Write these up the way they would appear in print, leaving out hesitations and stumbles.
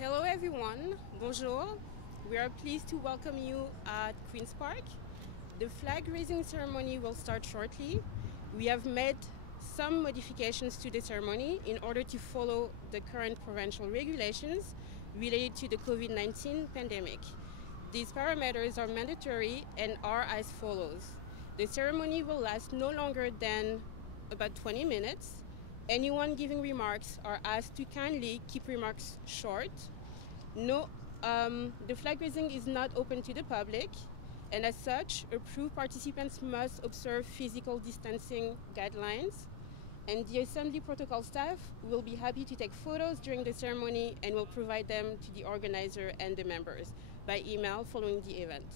Hello everyone, bonjour. We are pleased to welcome you at Queen's Park. The flag raising ceremony will start shortly. We have made some modifications to the ceremony in order to follow the current provincial regulations related to the COVID-19 pandemic. These parameters are mandatory and are as follows. The ceremony will last no longer than about 20 minutes. Anyone giving remarks are asked to kindly keep remarks short. The flag raising is not open to the public, and as such, approved participants must observe physical distancing guidelines. And the assembly protocol staff will be happy to take photos during the ceremony and will provide them to the organizer and the members by email following the event.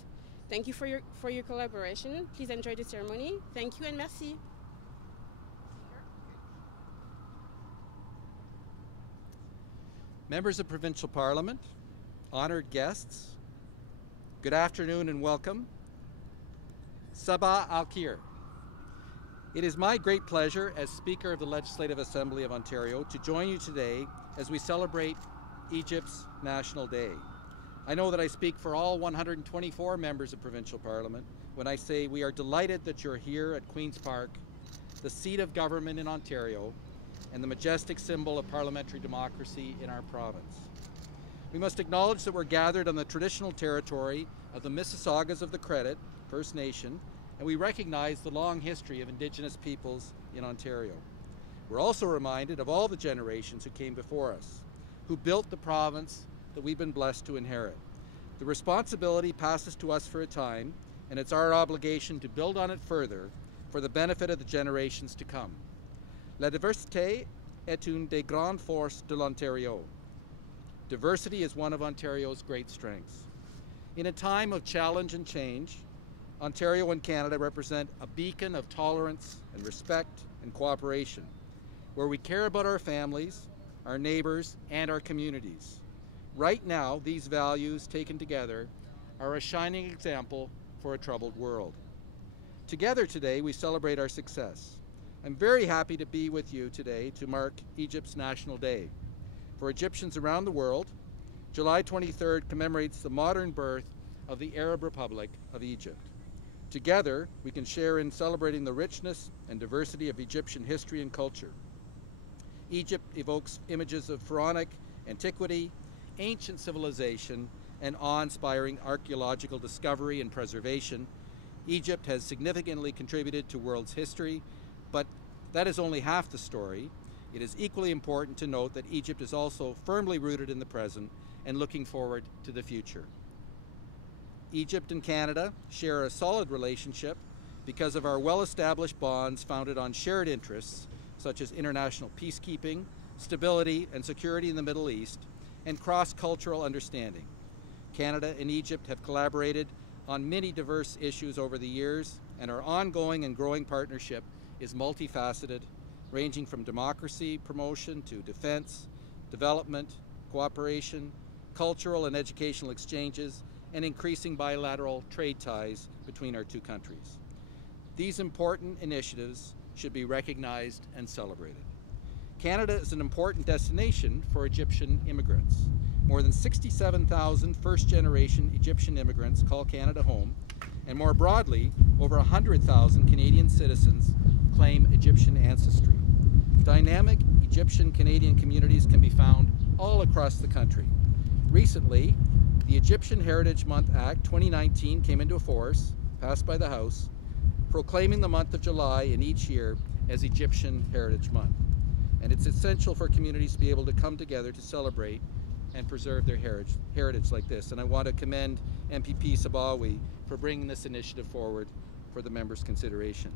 Thank you for your collaboration. Please enjoy the ceremony. Thank you and merci. Members of Provincial Parliament, honored guests, good afternoon and welcome. Sabah al-Khair. It is my great pleasure as Speaker of the Legislative Assembly of Ontario to join you today as we celebrate Egypt's National Day. I know that I speak for all 124 members of Provincial Parliament when I say we are delighted that you're here at Queen's Park, the seat of government in Ontario, and the majestic symbol of parliamentary democracy in our province. We must acknowledge that we're gathered on the traditional territory of the Mississaugas of the Credit, First Nation, and we recognize the long history of Indigenous peoples in Ontario. We're also reminded of all the generations who came before us, who built the province that we've been blessed to inherit. The responsibility passes to us for a time, and it's our obligation to build on it further for the benefit of the generations to come. La diversité est une des grandes forces de l'Ontario. Diversity is one of Ontario's great strengths. In a time of challenge and change, Ontario and Canada represent a beacon of tolerance and respect and cooperation, where we care about our families, our neighbors, and our communities. Right now, these values taken together are a shining example for a troubled world. Together today, we celebrate our success. I'm very happy to be with you today to mark Egypt's National Day. For Egyptians around the world, July 23rd commemorates the modern birth of the Arab Republic of Egypt. Together, we can share in celebrating the richness and diversity of Egyptian history and culture. Egypt evokes images of pharaonic antiquity, ancient civilization, and awe-inspiring archaeological discovery and preservation. Egypt has significantly contributed to world's history, but that is only half the story. It is equally important to note that Egypt is also firmly rooted in the present and looking forward to the future. Egypt and Canada share a solid relationship because of our well-established bonds founded on shared interests such as international peacekeeping, stability and security in the Middle East, and cross-cultural understanding. Canada and Egypt have collaborated on many diverse issues over the years, and our ongoing and growing partnership is multifaceted, ranging from democracy promotion to defense, development, cooperation, cultural and educational exchanges, and increasing bilateral trade ties between our two countries. These important initiatives should be recognized and celebrated. Canada is an important destination for Egyptian immigrants. More than 67,000 first-generation Egyptian immigrants call Canada home, and more broadly, over 100,000 Canadian citizens claim Egyptian ancestry. Dynamic Egyptian-Canadian communities can be found all across the country. Recently, the Egyptian Heritage Month Act 2019 came into force, passed by the House, proclaiming the month of July in each year as Egyptian Heritage Month. And it's essential for communities to be able to come together to celebrate and preserve their heritage like this. And I want to commend MPP Sabawi for bringing this initiative forward for the members' consideration.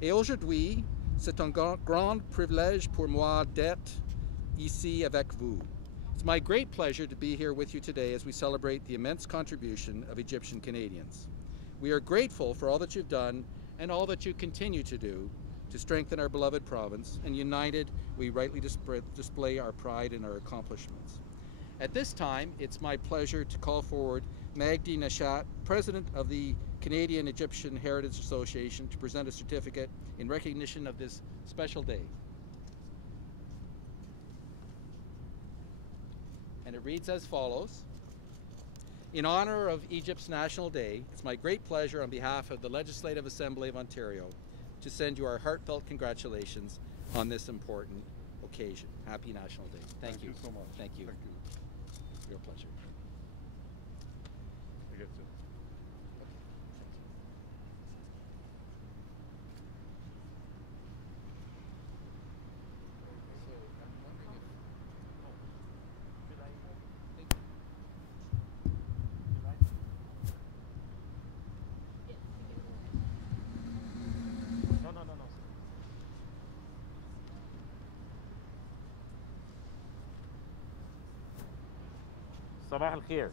Et aujourd'hui, c'est un grand privilège pour moi d'être ici avec vous. It's my great pleasure to be here with you today as we celebrate the immense contribution of Egyptian Canadians. We are grateful for all that you've done and all that you continue to do to strengthen our beloved province, and united, we rightly display our pride in our accomplishments. At this time, it's my pleasure to call forward Magdi Nashat, President of the Canadian Egyptian Heritage Association, to present a certificate in recognition of this special day. and it reads as follows. In honor of Egypt's National Day, it's my great pleasure on behalf of the Legislative Assembly of Ontario to send you our heartfelt congratulations on this important occasion. Happy National Day. Thank you so much. Thank you. Thank you. Real pleasure. I get you. No. Sabah al khair.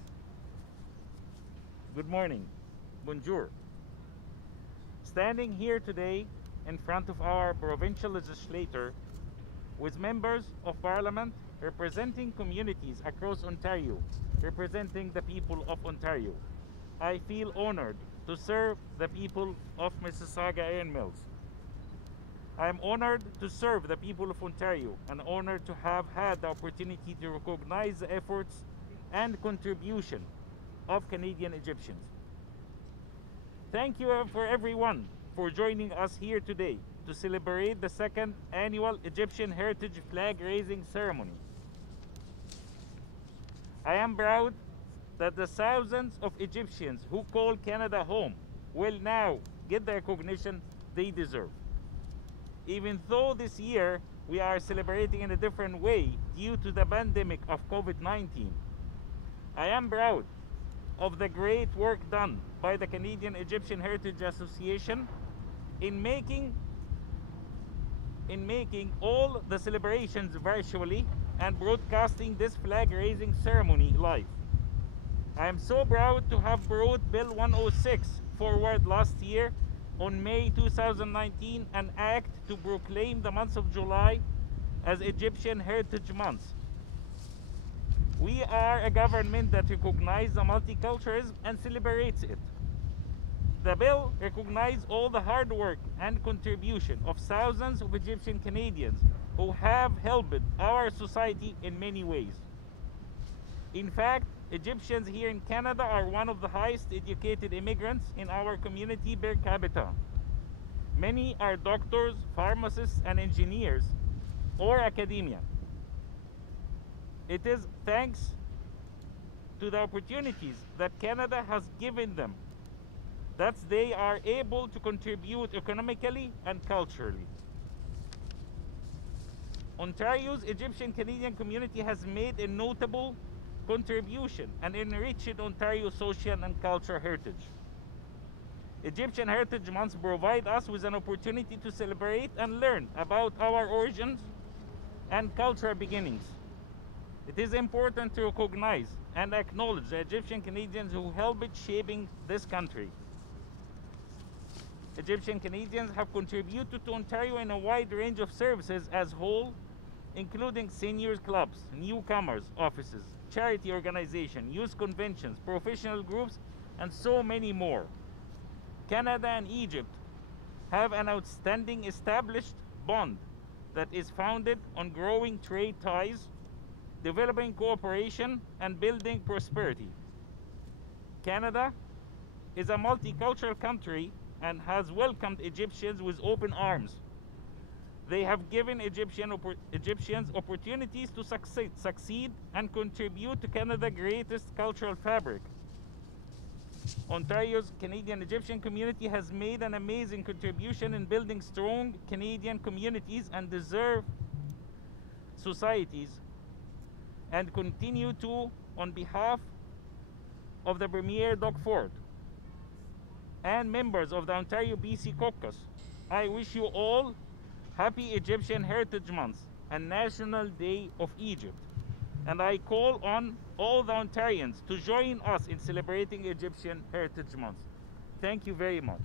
Good morning. Bonjour. Standing here today in front of our provincial legislature with members of parliament representing communities across Ontario, representing the people of Ontario, I feel honored to serve the people of Mississauga Iron Mills. I am honored to serve the people of Ontario and honored to have had the opportunity to recognize the efforts and contribution of Canadian Egyptians. Thank you for everyone for joining us here today to celebrate the second annual Egyptian Heritage Flag Raising Ceremony. I am proud that the thousands of Egyptians who call Canada home will now get the recognition they deserve. Even though this year we are celebrating in a different way due to the pandemic of COVID-19, I am proud of the great work done by the Canadian Egyptian Heritage Association in making all the celebrations virtually and broadcasting this flag raising ceremony live. I am so proud to have brought Bill 106 forward last year on May 2019, an act to proclaim the month of July as Egyptian Heritage Month. We are a government that recognizes the multiculturalism and celebrates it. The bill recognizes all the hard work and contribution of thousands of Egyptian Canadians who have helped our society in many ways. In fact, Egyptians here in Canada are one of the highest educated immigrants in our community per capita. Many are doctors, pharmacists, and engineers, or academia. It is thanks to the opportunities that Canada has given them that they are able to contribute economically and culturally. Ontario's Egyptian Canadian community has made a notable contribution and enriched Ontario's social and cultural heritage. Egyptian Heritage Month provides us with an opportunity to celebrate and learn about our origins and cultural beginnings. It is important to recognize and acknowledge the Egyptian Canadians who helped shaping this country. Egyptian Canadians have contributed to Ontario in a wide range of services as whole, including seniors clubs, newcomers offices, charity organizations, youth conventions, professional groups, and so many more. Canada and Egypt have an outstanding established bond that is founded on growing trade ties, developing cooperation, and building prosperity. Canada is a multicultural country and has welcomed Egyptians with open arms. They have given Egyptians opportunities to succeed and contribute to Canada's greatest cultural fabric. Ontario's Canadian Egyptian community has made an amazing contribution in building strong Canadian communities and deserved societies, and continue to on behalf of the Premier Doug Ford and members of the Ontario BC Caucus. I wish you all Happy Egyptian Heritage Month and National Day of Egypt. And I call on all the Ontarians to join us in celebrating Egyptian Heritage Month. Thank you very much.